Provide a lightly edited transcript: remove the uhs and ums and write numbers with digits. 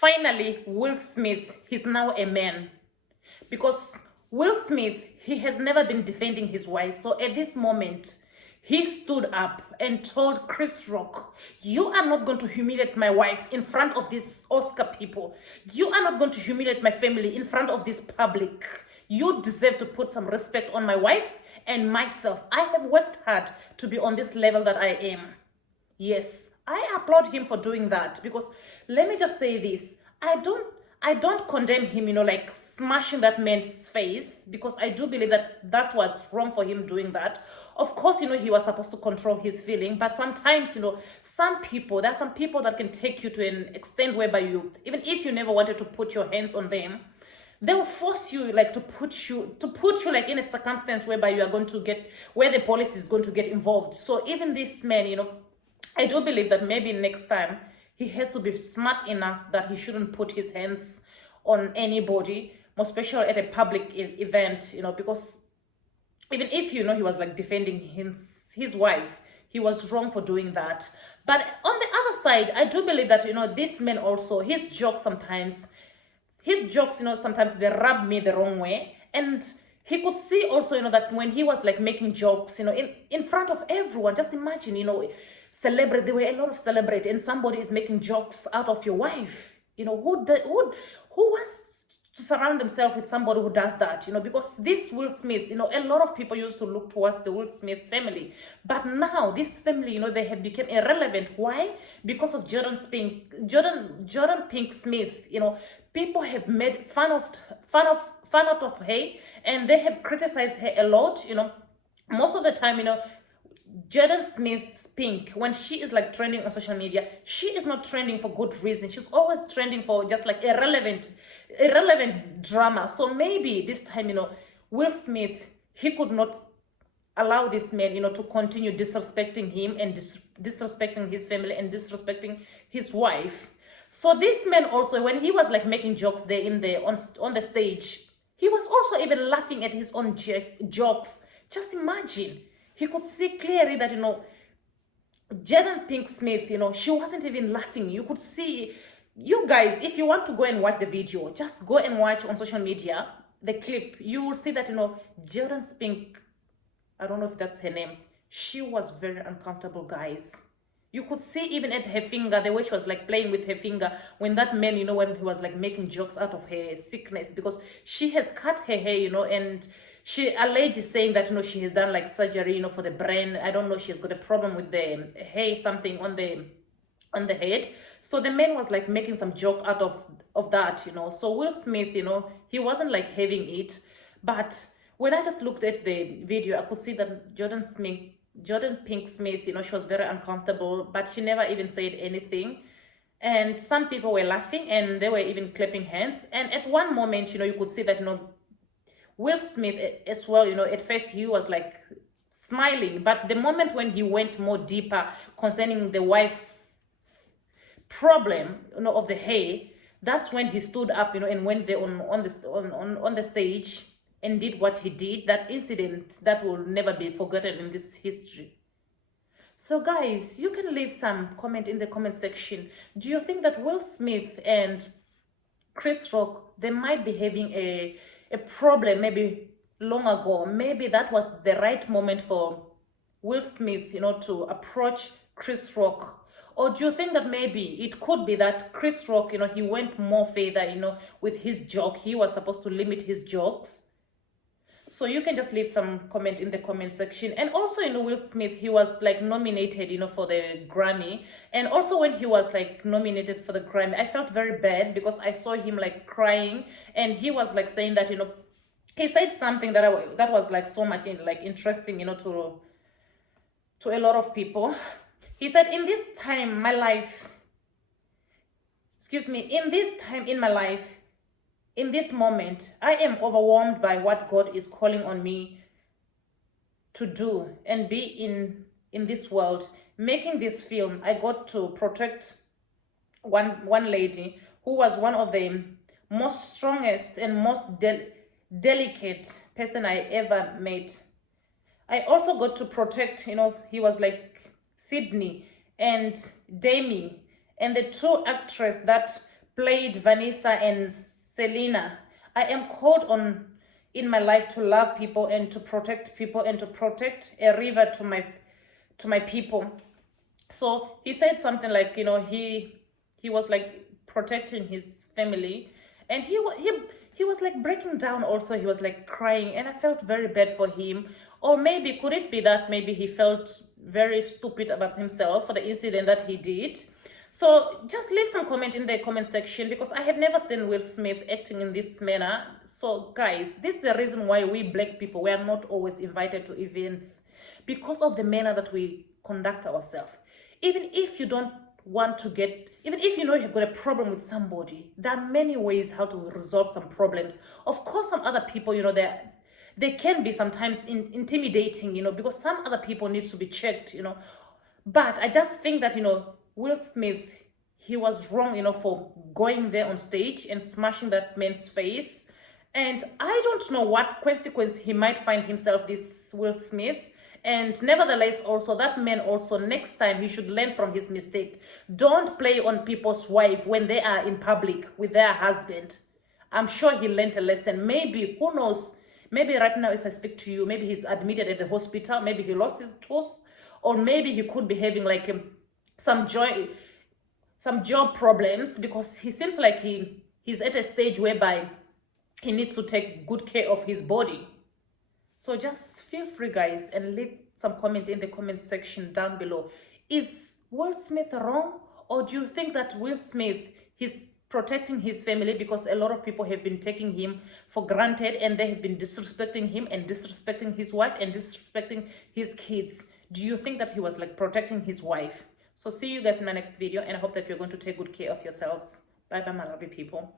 Finally, Will Smith, he's now a man. Because Will Smith, he has never been defending his wife. So at this moment, he stood up and told Chris Rock, you are not going to humiliate my wife in front of these Oscar people. You are not going to humiliate my family in front of this public. You deserve to put some respect on my wife and myself. I have worked hard to be on this level that I am. Yes, I applaud him for doing that, because let me just say this. I don't condemn him, like smashing that man's face, because I do believe that that was wrong for him doing that. Of course, he was supposed to control his feeling, but sometimes, there are some people that can take you to an extent whereby even if you never wanted to put your hands on them, they will force you to put you in a circumstance whereby you are going to where the police is going to get involved. So even this man, I do believe that maybe next time he has to be smart enough that he shouldn't put his hands on anybody, more especially at a public event, because even if, he was defending his wife, he was wrong for doing that. But on the other side, I do believe that, this man also, his jokes, sometimes they rub me the wrong way. And he could see also, that when he was making jokes, in front of everyone, just imagine, there were a lot of celebrities, and somebody is making jokes out of your wife. Who wants to surround themselves with somebody who does that? Because this Will Smith, a lot of people used to look towards the Will Smith family, but now this family, they have become irrelevant. Why? Because of Jordan Pink Smith. People have made fun out of her, and they have criticized her a lot. Most of the time, Jordan Smith Pink, when she is trending on social media, she is not trending for good reason. She's always trending for just irrelevant drama. So maybe this time, Will Smith, he could not allow this man, to continue disrespecting him and disrespecting his family and disrespecting his wife. So this man also, when he was making jokes there on the stage, he was also even laughing at his own jokes. Just imagine. He could see clearly that, Jordan Pink Smith, she wasn't even laughing. You could see, you guys, if you want to go and watch the video, just go and watch on social media the clip. You will see that, Jordan Pink, I don't know if that's her name, she was very uncomfortable, guys. You could see even at her finger, the way she was playing with her finger when that man, when he was making jokes out of her sickness, because she has cut her hair, and she alleges saying that, she has done surgery, for the brain. I don't know, she's got a problem with the hair, something on the head. So the man was making some joke out of that, So Will Smith, he wasn't having it. But when I just looked at the video, I could see that Jordan Pink Smith, she was very uncomfortable, but she never even said anything. And some people were laughing, and they were even clapping hands. And at one moment, you could see that, Will Smith as well, at first he was smiling, but the moment when he went more deeper concerning the wife's problem, of the hair, that's when he stood up, and went there on the stage and did what he did. That incident that will never be forgotten in this history. So guys, you can leave some comment in the comment section. Do you think that Will Smith and Chris Rock, they might be having a problem maybe long ago? Maybe that was the right moment for Will Smith, to approach Chris Rock. Or do you think that maybe it could be that Chris Rock, he went more further, with his joke? He was supposed to limit his jokes. So you can just leave some comment in the comment section. And also, Will Smith, he was nominated, for the Grammy. And also when he was nominated for the Grammy, I felt very bad because I saw him crying, and he was saying that, he said something that was so much interesting, to a lot of people. He said, in this time in my life, in this moment, I am overwhelmed by what God is calling on me to do and be in this world. Making this film, I got to protect one lady who was one of the most strongest and most delicate person I ever met. I also got to protect, he was Sydney and Demi, and the two actresses that played Vanessa and Selena. I am called on in my life to love people and to protect people and to protect a river to my people. So he said something like, you know, he was like protecting his family, and he was like breaking down. Also, he was like crying, and I felt very bad for him. Or maybe could it be that maybe he felt very stupid about himself for the incident that he did? So just leave some comment in the comment section, because I have never seen Will Smith acting in this manner. So guys, this is the reason why we black people, we are not always invited to events, because of the manner that we conduct ourselves. Even if you don't want to get, even if you know you've got a problem with somebody, there are many ways how to resolve some problems. Of course, some other people, you know, they can be sometimes intimidating, you know, because some other people need to be checked, you know. But I just think that, you know, Will Smith, he was wrong, you know, for going there on stage and smashing that man's face. And I don't know what consequence he might find himself, this Will Smith. And nevertheless, also, that man also, next time, he should learn from his mistake. Don't play on people's wife when they are in public with their husband. I'm sure he learned a lesson. Maybe, who knows, maybe right now as I speak to you, maybe he's admitted at the hospital, maybe he lost his tooth, or maybe he could be having like some job problems, because he seems like he's at a stage whereby he needs to take good care of his body. So just feel free, guys, and leave some comment in the comment section down below. Is Will Smith wrong? Or do you think that Will Smith, he's protecting his family, because a lot of people have been taking him for granted, and they have been disrespecting him and disrespecting his wife and disrespecting his kids? Do you think that he was like protecting his wife? So see you guys in my next video, and I hope that you're going to take good care of yourselves. Bye bye, my lovely people.